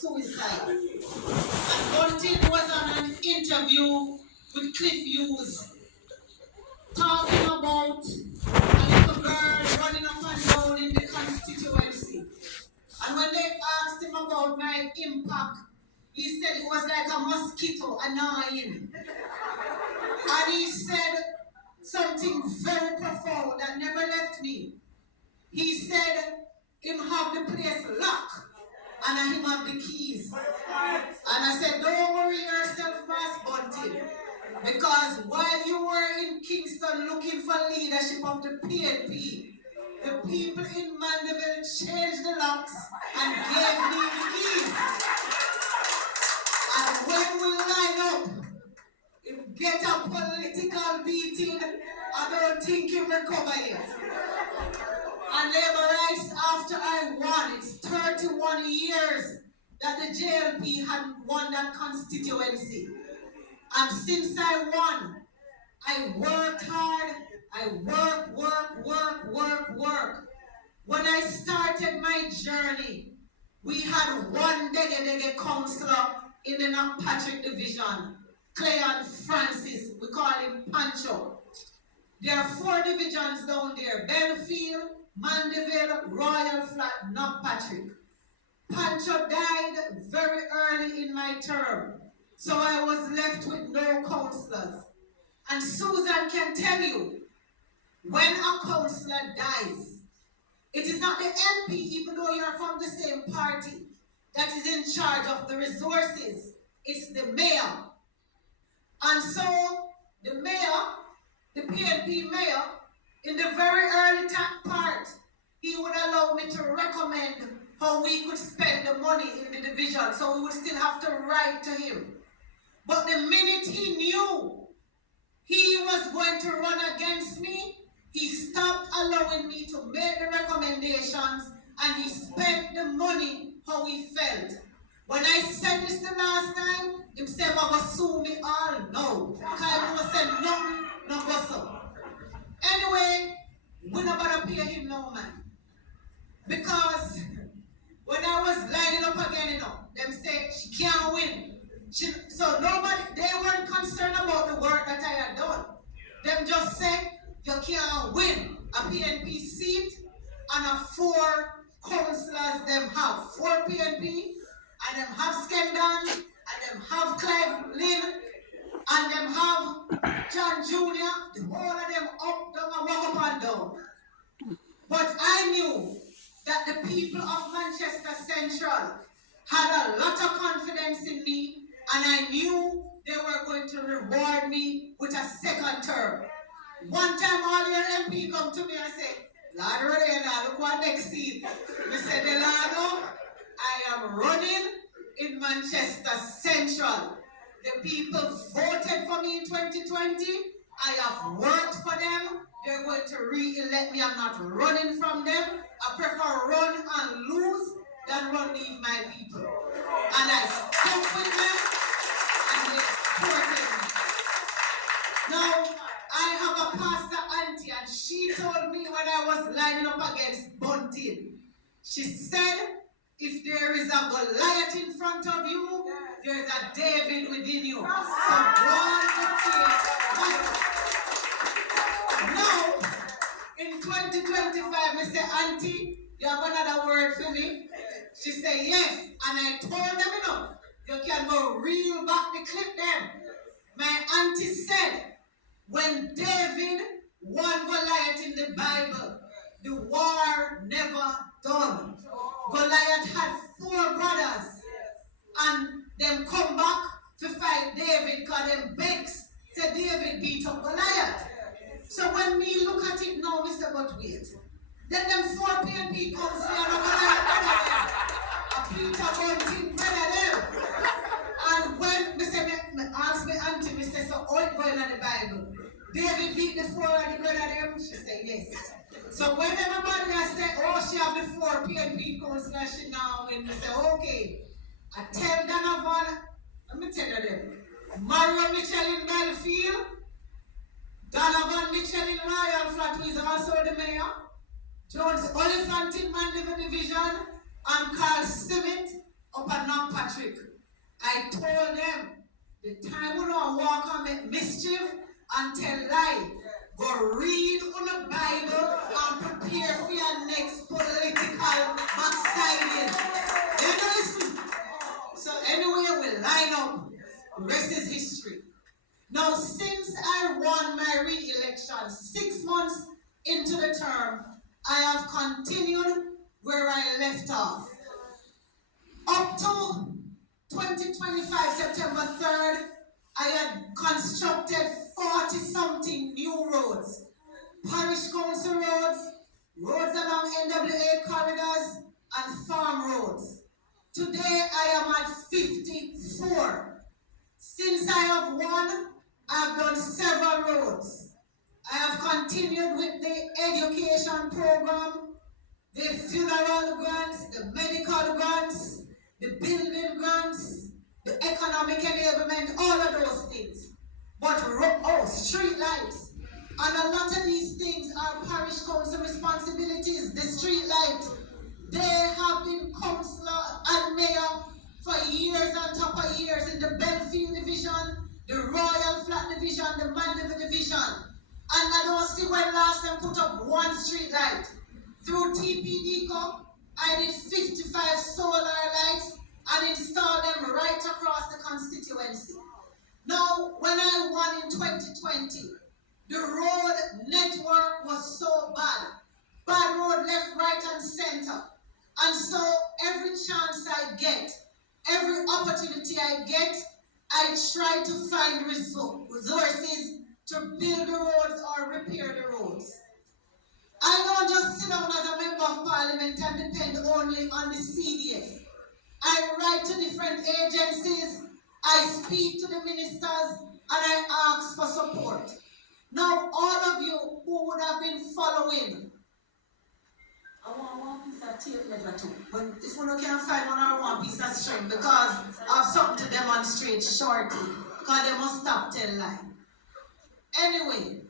suicide. And Bunting was on an interview with Cliff Hughes, talking about a little girl running up and down in the constituency. And when they asked him about my impact, he said it was like a mosquito annoying. And he said something very profound that never left me. He said him have the place locked and him have the keys. And I said, don't worry yourself, Mass Bunting, because while you were in Kingston looking for leadership of the PNP, the people in Mandeville changed the locks and gave me the keys. And when we line up, if get a political beating, I don't think he'll recover it. And labor rights after I won, it's 31 years that the JLP had won that constituency. And since I won, I worked hard, I work. When I started my journey, we had one Dege councillor in the Knockpatrick division, Cleon Francis, we call him Pancho. There are 4 divisions down there, Belfield, Mandeville, Royal Flat, Knockpatrick. Pancho died very early in my term, so I was left with no councillors. And Susan can tell you, when a councillor dies, it is not the MP, even though you're from the same party, that is in charge of the resources. It's the mayor. And so, the mayor, the PNP mayor, in the very early part, he would allow me to recommend how we could spend the money in the division, so we would still have to write to him. But the minute he knew he was going to run against me, he stopped allowing me to make the recommendations, and he spent the money how he felt. When I said this the last time, he said, "I will sue me all." No, because I never said nothing, no go so. Anyway, we not gonna pay him no man. Because when I was lining up again, them say she can't win. So nobody, they weren't concerned about the work that I had done. Them just said, you can't win a PNP seat, and a 4 councillors them have. 4 PNP, and them have Skendon, and them have Clive Lynn, and them have John Jr., the whole of them up, down, and walk up and down. But I knew that the people of Manchester Central had a lot of confidence in me, and I knew they were going to reward me with a second term. One time all your MP come to me and say, "Lord Rhoda, look what next seat." I said, "Delano, I am running in Manchester Central. The people voted for me in 2020. I have worked for them. They're going to re-elect me. I'm not running from them. I prefer run and lose than run leave my people." And I stuck with them, and they supported me. Now, I have a pastor auntie, and she told me when I was lining up against Bunting, she said, if there is a Goliath in front of you, there is a David within you. So go on and say, now, in 2025, I say, "Auntie, you have another word for me?" She said, "Yes." And I told them, you can go reel back the clip then. My auntie said, when David won Goliath in the Bible, the war never done. Goliath had 4 brothers, and them come back to fight David because them begs said David beat up Goliath. So when me look at it now, we say, but wait. Then them 4 PNP comes here and Goliath, a Peter Bunting brother them. And when me say, me ask me auntie, me say, so all it going on the Bible? David beat the 4 and the brother them? She say, yes. So when everybody has said, oh, she have the 4 PNP councillors, she now win, me say, okay. I tell Donovan, let me tell you them. Mario Mitchell in Belfield, Donovan Mitchell in Royal Flat, who is also the mayor, Jones Oliphant in Mandeville Division, and Carl Simmet up at Knock Patrick. I told them, the time we don't walk and make mischief and tell lie. Go read on the Bible and prepare for your next political backsliding. You know, listen. So anyway, we line up. The rest is history. Now, since I won my re-election 6 months into the term, I have continued where I left off. Up to 2025, September 3rd, I had constructed 40-something new roads. Parish council roads, roads along NWA corridors, and farm roads. Today, I am at 54. Since I have won, I have done several roads. I have continued with the education program, the funeral grants, the medical grants, the building grants, the economic enablement, all of those things. But street lights. And a lot of these things are parish council responsibilities. The street light, they have been councillor and mayor for years on top of years in the Belfield division, the Royal Flat division, the Mandeville division. And I don't see when last time put up one street light. Through TPDCO, I did 55 solar lights and installed them right across the constituency. Now, when I won in 2020, the road network was so bad. Bad road left, right, and center. And so every chance I get, every opportunity I get, I try to find resources to build the roads or repair the roads. I don't just sit down as a member of parliament and depend only on the CDF. I write to different agencies, I speak to the ministers, and I ask for support. Now, all of you who would have been following, I want one piece of tape measure too. But this one I can't find one piece of string because I have something to demonstrate shortly. Because they must stop telling lie. Anyway,